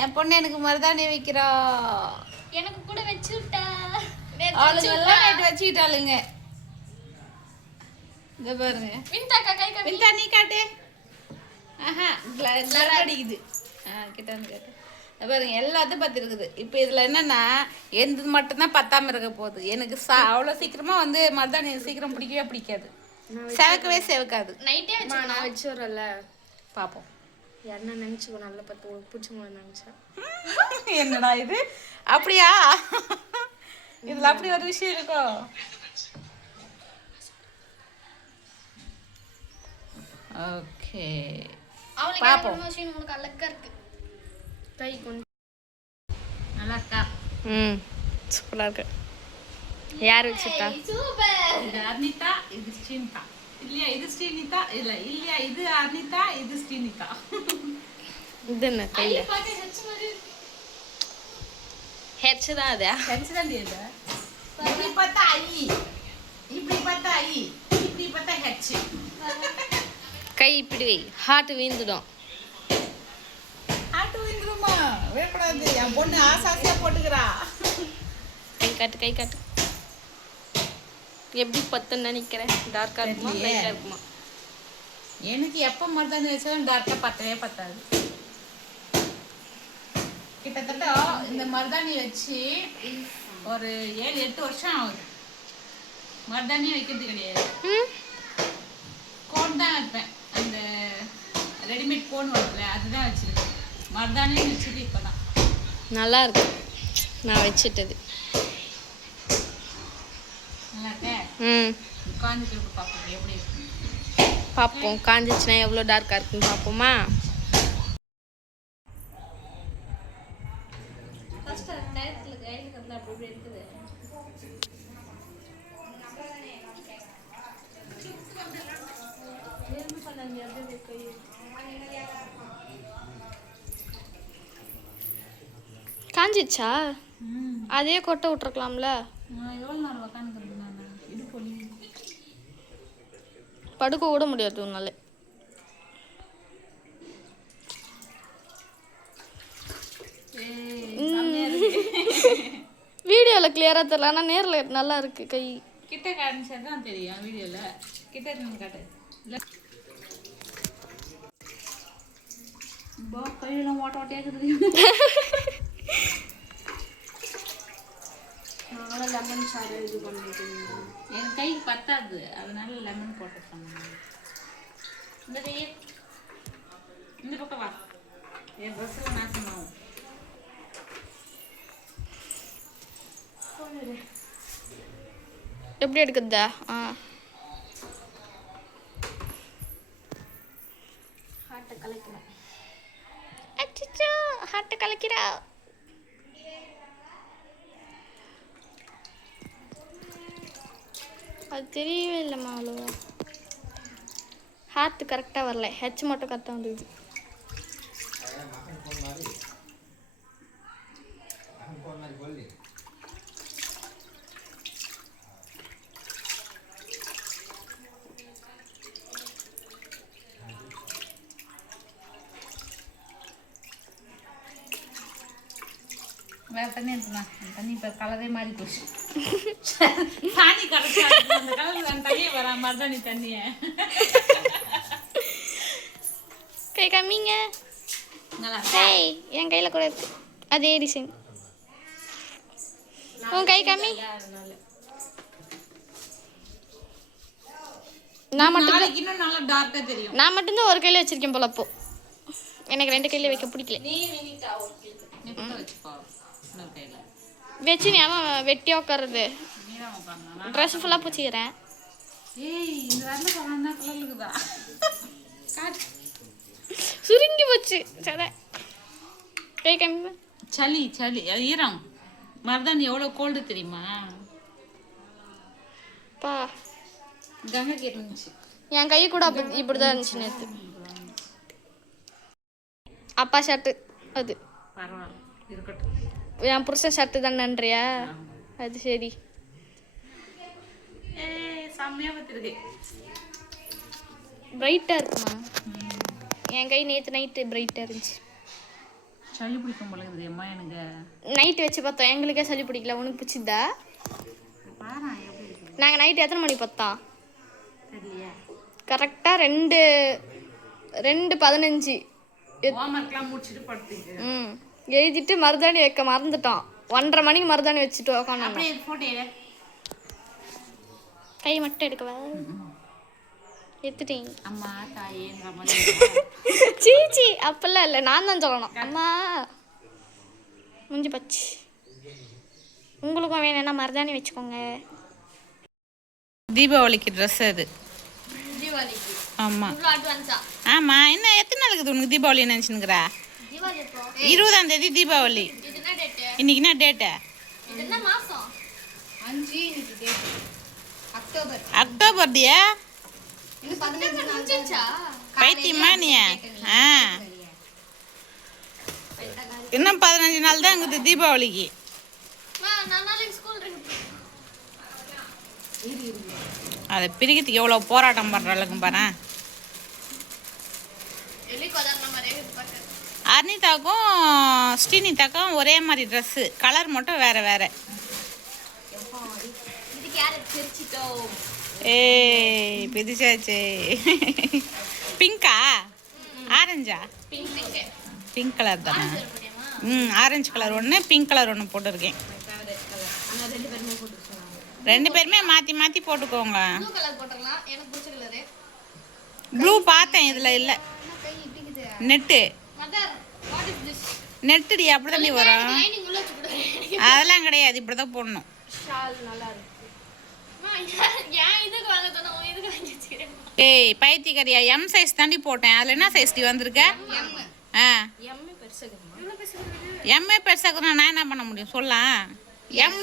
என் பொண்ணு எனக்கு மருதாணி வைக்கிறா. எனக்கு கூட வச்சு விட்டா. அவளுங்க எல்லாம் நைட்டு வச்சுக்கிட்டாளுங்க இந்த பாருங்க. வின்தாக்கா கை கம்மி விந்தா நீ காட்டு. ஆஹா கிளர் அடிக்குது. ஆ கிட்ட வந்து காட்டு. பாருங்க எல்லாத்தையும் பத்து இருக்குது இப்போ இதில் என்னன்னா எந்த மட்டும்தான் பத்தாம இருக்க போகுது. எனக்கு சா அவ்வளோ சீக்கிரமா வந்து மருதாணி சீக்கிரம் பிடிக்கவே பிடிக்காது. செவக்கவே செவக்காது. நைட்டே நான் வச்சு வரல பார்ப்போம். யாருன்னா நினைச்சுக்கோ நல்ல பத்து உங்களுக்கு பிடிச்சவங்கள நினைச்சேன் என்னடா இது? அப்படியா? இதுல அப்படி ஒரு விஷயம் இருக்கோ? ஓகே. பாப்போம். உனக்கு அழகா இருக்கு. கை கொண்டு. நல்லா இருக்கா ம் சூப்பராக இருக்கு. யார் வச்சுட்டா சூப்பர். இது அர்னிதா இது ஸ்ரீனிதா இல்லையா இது ஸ்ரீனிதா? இல்ல இல்லையா இது அர்னிதா இது ஸ்ரீனிதா. இது என்ன கையில்? ஹெச் ஹெச் தான் அது. டென்ஷன் இல்ல இப்படி பார்த்தா ஐ. இப்படி பார்த்தா ஐ. இப்படி பார்த்தா ஹெச் கை இப்படி வை. ஹார்ட் வீந்துடும் ஆட்டு விந்துருமா வேப்படாது என் பொண்ணு ஆசாசியா போட்டுக்கிறா. கை காட்டு கை காட்டு. எப்படி பத்துன்னு நினைக்கிறேன்? டார்க்காக இருக்குமா. லைட்டாக இருக்குமா? எனக்கு எப்போ மருதாணி வச்சாலும் டார்க்காக பத்தவே பத்தாது. கிட்டத்தட்ட இந்த மருதாணி வச்சு ஒரு ஏழு எட்டு வருஷம் ஆகுது. மருதாணியே வைக்கிறது கிடையாது. கோன் தான் வைப்பேன். அந்த ரெடிமேட் கோன் வருதுல அதுதான் வச்சிருக்கேன். மருதாணியும் வச்சுட்டு இப்போ தான் நல்லா இருக்கு. நான் வச்சிட்டது. நல்லா இருக்கேன் பார்ப்போம் எப்படி இருக்கு. பார்ப்போம். காஞ்சிச்சுன்னா எவ்வளோ டார்க்காக இருக்குன்னு பார்ப்போமா? காஞ்சிச்சா? அதே கொட்டை விட்ருக்கலாம்ல நான் எவ்வளோ நேரம் உட்காந்துக்கிறது நான் இது பொலி படுக்க கூட முடியாது உன்னால. வீடியோவில் கிளியராக தெரியல ஆனால் நேரில் நல்லா இருக்கு கை. கிட்ட காமிச்சா தான் தெரியும் வீடியோல. கிட்ட இருந்து காட்டு. கையெல்லாம் ஓட்ட ஓட்டையா இருக்குது. நாங்களும் லெமன் சாறு இது பண்ணிட்டு என் கைக்கு பத்தாது அதனால லெமன் போட்டு சொன்னேன் இந்த கை இந்த பக்கம் வா. என் ட்ரெஸ்ஸில் நாசமாகும் எப்படி எடுக்குதா ஆ. அது தெரியவே இல்லைம்மா அவ்வளோவா. ஹார்ட் கரெக்டாக வரல. ஹெச் மட்டும் கரெக்டாக வந்துடுது வேற தண்ணி அந்த தண்ணி இப்போ கலரே மாறி போச்சு. அந்த கலர் தண்ணியே வரா மருதாணி தண்ணியை. கை காமிங்க நல்லா ஏய் என் கையில் கூட இருக்கு. அதே டிசைன் உன் கை காமி நான் மட்டும் இன்னும் நல்லா டார்க்காக தெரியும். நான் மட்டும்தான் ஒரு கையில் வச்சிருக்கேன் போல அப்போ. எனக்கு ரெண்டு கையில் வைக்க பிடிக்கல நீ கூட வச்சுக்கோ இன்னொரு கையில் வச்சு அவன் வெட்டி உட்காருது ட்ரெஸ் ஃபுல்லாக பூச்சிக்கிறேன் சுருங்கி போச்சு. சரி கை காமி சளி சளி. ஈரம். மருதாணி எவ்வளோ கோல்டு தெரியுமா? பா. கங்கைக்கு இருந்துச்சு. என் கை கூட அப்படி இப்படி தான் இருந்துச்சு நேற்று அப்பா ஷர்ட்டு அது. பரவாயில்ல. இருக்கட்டும். என் புருஷன் ஷர்ட்டு தானேன்றியா அது சரி பிரைட்டாக இருக்குமா என் கை நேற்று நைட்டு பிரைட்டாக இருந்துச்சு சளி பிடிக்கும் போல இருக்குது அம்மா எனக்கு நைட் வச்சு பார்த்தோம் எங்களுக்கே சளி பிடிக்கல உனக்கு பிடிச்சிதா நாங்கள் நைட் எத்தனை மணி பார்த்தோம் கரெக்டாக ரெண்டு ரெண்டு பதினஞ்சு ம் எழுதிட்டு மருதாணி வைக்க மறந்துட்டோம் ஒன்றரை மணிக்கு மருதாணி வச்சுட்டு உக்காந்து கை மட்டும் எடுக்கவா? எடுத்துட்டீங்க அம்மா சீச்சி அப்பெல்லாம் இல்லை. நான் தான் சொல்லணும். அம்மா முடிஞ்சு பச்சு. உங்களுக்கும் வேணும்னா மருதாணி வச்சுக்கோங்க. தீபாவளிக்கு ட்ரெஸ் அது. தீபாவளிக்கு. ஆமாம் ஆமாம் என்ன எத்தனை நாள் இருக்குது உனக்கு தீபாவளி எப்போ இருபதாம் தேதி தீபாவளி. என்ன டேட்டு இன்னைக்கு என்ன டேட்டு இது என்ன மாசம்? அஞ்சு இன்னைக்கு டேட் அக்டோபர். முடிஞ்சிச்சா பைத்தியமா நீ? ஆ. இன்னும் பதினஞ்சு நாள் தான் இருக்குது தீபாவளிக்கு. மா நான் நாளைக்கு ஸ்கூல் இருக்கு. அதை பிரிக்கிறதுக்கு எவ்வளோ போராட்டம் பண்ணுற அளவுக்கு பாரு. அர்னிதாக்கும் ஸ்ரீனிதாக்கும் ஒரே மாதிரி ட்ரெஸ்ஸு கலர் மட்டும் வேறு வேறு. இது கேரட் ஏய் பிங்கா ஆரஞ்சா பிங்க் கலர் தானே? ம் ஆரஞ்சு கலர் ஒன்று பிங்க் கலர் ஒன்று போட்டிருக்கேன். ரெண்டு பேருமே மாற்றி மாற்றி போட்டுக்கோங்க. ப்ளூ பார்த்தேன் இதில் இல்லை. Net mother what is this நெட்டடி அப்படி தாண்டி வரும் அதெல்லாம் கிடையாது இப்படி தான் போடணும். ஏய் பைத்தியக்காரியா எம் சைஸ் தாண்டி போட்டேன். அதில் என்ன சைஸ் டி வந்திருக்க? ஆ. எம்ஏ பெருசாக்குனா நான் என்ன பண்ண முடியும்? சொல்லலாம் எம்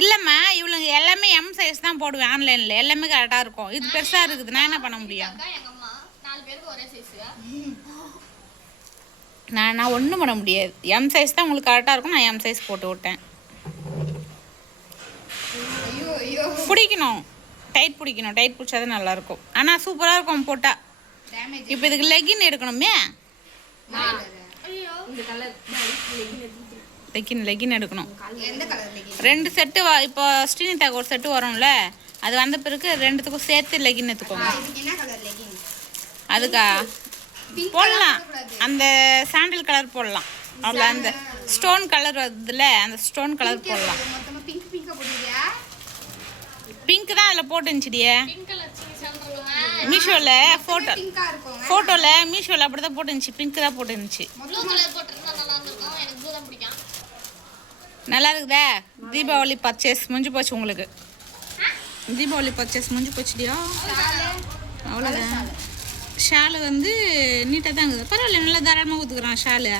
இல்லைம்மா இவளுங்க எல்லாமே எம் சைஸ் தான் போடுவேன் ஆன்லைனில் எல்லாமே கரெக்டாக இருக்கும். இது பெருசாக இருக்குது நான் என்ன பண்ண முடியும் அக்கா எங்க அம்மா நாலு பேருக்கு ஒரே சைஸ் நான் நான் ஒன்றும் பண்ண முடியாது. எம் சைஸ் தான் உங்களுக்கு கரெக்டாக இருக்கும். நான் எம் சைஸ் போட்டு விட்டேன். பிடிக்கணும். டைட் பிடிக்கணும். டைட் பிடிச்சா தான் நல்லாயிருக்கும் ஆனால் சூப்பராக இருக்கும் போட்டால் இப்போ இதுக்கு லெகின் எடுக்கணுமே? லெகின் லெகின் எடுக்கணும். ரெண்டு செட்டு வா இப்போ ஸ்ரீனிதாக்கு ஒரு செட்டு வரும்ல? அது வந்த பிறகு ரெண்டுத்துக்கும் சேர்த்து லெகின் எடுத்துக்கோங்க. அதுக்கா? போடலாம். அந்த சாண்டில் கலர் போடலாம். அவ்வளோ அந்த ஸ்டோன் கலர் வருதுல்ல அந்த ஸ்டோன் கலர் போடலாம். மொத்தமா பிங்க் தான் அதில் போட்டுருந்துச்சிடியே. மீஷோவில் ஃபோட்டோ ஃபோட்டோவில் மீஷோவில் அப்படி தான் போட்டுருந்துச்சு. பிங்க் தான் போட்டுருந்துச்சு. நல்லா இருக்குதா. தீபாவளி பர்ச்சேஸ் முடிஞ்சு போச்சு உங்களுக்கு. தீபாவளி பர்ச்சேஸ் முடிஞ்சு போச்சுடியா? அவ்வளோதான் ஷாலு வந்து நீட்டாக தான் இருக்குது. பரவாயில்ல நல்லா தாராளமாக ஊற்றுக்குறான் ஷாலு.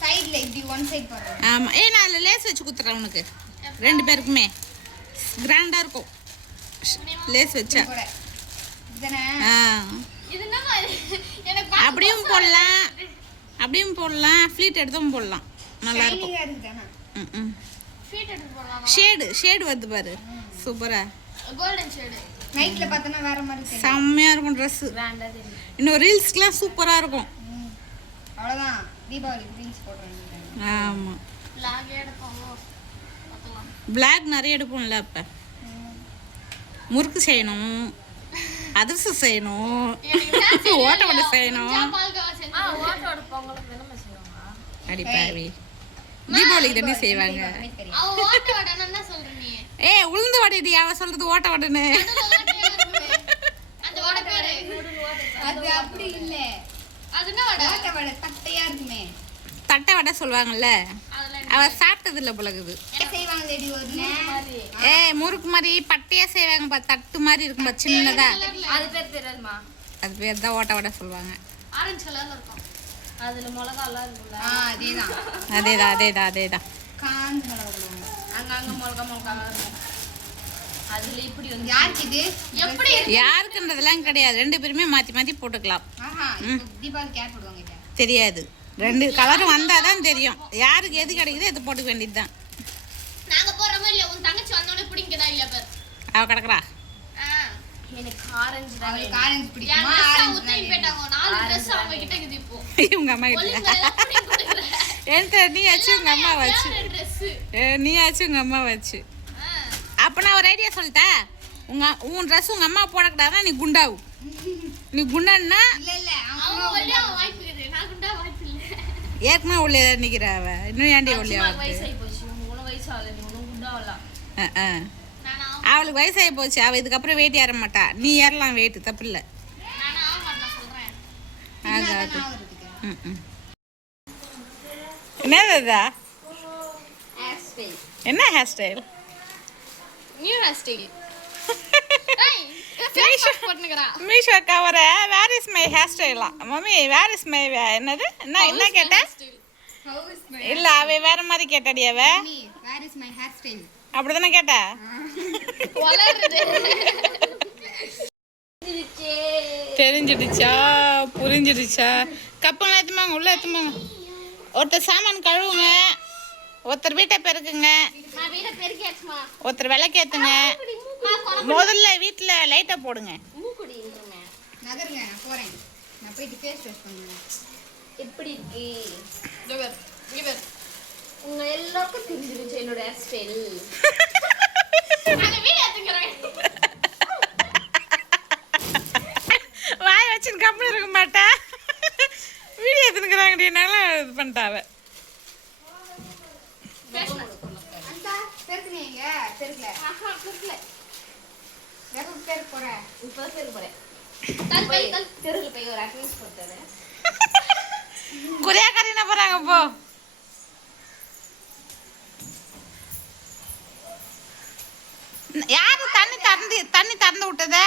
சைடுல இப்படி ஒன் சைடு ஆமாம் ஏ நான் அதில் லேஸ் வச்சு குத்துறேன் உனக்கு. ரெண்டு பேருக்குமே. கிராண்டாக இருக்கும். லேஸ் வச்சா. ஆ. அப்படியும் போடலாம். அப்படியும் போடலாம். ஃப்ளீட் எடுத்தும் போடலாம். நல்லா இருக்கும். ம் ம். ஃபீட் எடுத்து போடலாம்? ஷேடு ஷேடு வருது பாரு. சூப்பரா. கோல்டன் ஷேடு நைட்ல பார்த்தோன்னா வேற மாதிரி தெரியும். செம்மையாக இருக்கும் ட்ரெஸ்ஸு கிராண்டா தெரியும். இன்னும் ரீல்ஸ்க்குலாம் சூப்பராக இருக்கும். அவ்வளவுதான். தீபாவளி ரீல்ஸ் லாகே எடுப்போம். பார்க்கலாம். பிளாக் நிறைய எடுப்போம்ல அப்போ. முறுக்கு செய்யணும். அதிரசம் செய்யணும். ஓட்ட வடை செய்யணும். ஓட்டோட பொங்கலுக்கு என்ன செய்வாங்க அடி பாவி. தீபாவளிக்கு தானே செய்வாங்க ஏ உளுந்து வடைடி அவ சொல்றது ஓட்ட வடைன்னு. அந்த வடை பேரு. அது அப்படி இல்ல. அது என்ன வடை? ஓட்ட வடை தட்டையா இருக்குமே. தட்டை வடை சொல்லுவாங்கல்ல. அவ சாப்பிட்டது இல்லை போலகுது ஏ முறுக்கு மாதிரி. பட்டையா செய்வாங்க பா தட்டு மாதிரி இருக்கும் பா சின்னதா. அது பேர் தெரியாதுமா அது பேர் தான் ஓட்ட வடை சொல்லுவாங்க. ஆரஞ்சு கலர்ல இருக்கும். அதுல மிளகா எல்லாம் இருக்குல்ல ஆ அதேதான். அதேதான் அதேதான் அதேதான். காஞ்ச மிளகா அங்கங்க மிளகா மிளகா அதுல இப்படி வந்து யாருக்கு இது? எப்படி யாருக்குன்றதெல்லாம் கிடையாது. ரெண்டு பேருமே மாற்றி மாற்றி போட்டுக்கலாம். ஆஹா தீபாவளிக்கு யார் போடுவாங்க தெரியாது. ரெண்டு கலரும் வந்தால் தான் தெரியும். யாருக்கு எது கிடைக்குதோ எது போட்டுக்க வேண்டியது தான் நாங்க போறோமா இல்ல. உன் தங்கச்சி வந்தோடனே பிடிங்கதா இல்ல பேர் அவ கிடக்குறா. எனக்கு ஆரஞ்சு தான் அவளுக்கு ஆரஞ்சு என் பிடிக்குமா? ட்ரெஸ் ஆரஞ்சு அவங்க தூக்கி போயிட்டாங்க. நாலு ட்ரெஸ் அவங்க கிட்ட இருக்குது இப்போ. இவங்க அம்மா கிட்ட. என்கிட்ட நீ ஆச்சு உங்க அம்மா வச்சு. ட்ரெஸ் ஏ, நீ ஆச்சு உங்க அம்மா வச்சு. அப்ப நான் ஒரு ஐடியா சொல்லிட்டா? உங்க உன் ட்ரெஸ் உங்க அம்மா போடக்கூடாதுன்னா நீ குண்டாவு. நீ குண்டான்னா இல்ல இல்ல அவங்க அவன் ஒல்லியா வாய்ப்பு இருக்குது நான் குண்டா வாய்ப்பு இல்லை. ஏற்கனவே உள்ளே நிக்கிற அவ இன்னும் ஏன்டி உள்ளே வயசாகி போச்சு. நீ ஒன்றும் குண்டா அவளுக்கு வயசாகி போச்சு. அவ இதுக்கப்புறம் வெயிட் ஏற மாட்டா. நீ ஏறலாம் வெயிட் தப்பு இல்லை ம், ம். என்னது? என்ன hair style new hair style Meesho கவர வேர் இஸ் மை ஹேர் ஸ்டைலாம் மம்மி வேர் இஸ் மை என்னது? என்ன என்ன கேட்ட How is my இல்ல அவ வேற மாதிரி கேட்டாடி அவ. Me? Where is my hairstyle? அப்படிதானே கேட்டா? தெரிஞ்சிடுச்சா? புரிஞ்சிடுச்சா? கப்பெல்லாம் எத்துமாங்க உள்ள எத்துமாங்க ஒருத்தர் சாமான் கழுவுங்க ஒருத்தர் வீட்டை பெருக்குங்க ஒருத்தர் கொலை முதல்ல வீட்டில் லைட்டை போடுங்க. நகருங்க நான் போறேன். நான் போயிட்டு ஃபேஸ் வாஷ் பண்ணுவேன். எப்படி இருக்கு. உங்க எல்லாருக்கும் தெரிஞ்சிருச்சு என்னோட ஹேர் ஸ்டைல் வாய் வச்சு கம்பெனி இருக்க மாட்டா. வீடியோ எடுத்துக்கிறாங்கடினால இது பண்ணிட்டாவ. போறேன். இப்போ போறேன் கல் கல் கல் தெருவில் போய் ஒரு அட்வைஸ் கொடுத்தது குறியாக்காரி என்ன போறாங்க போ யாரு தண்ணி திறந்து தண்ணி திறந்து விட்டது?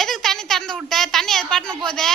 எதுக்கு தண்ணி திறந்து விட்ட? தண்ணி அது பாட்டுன்னு போகுது?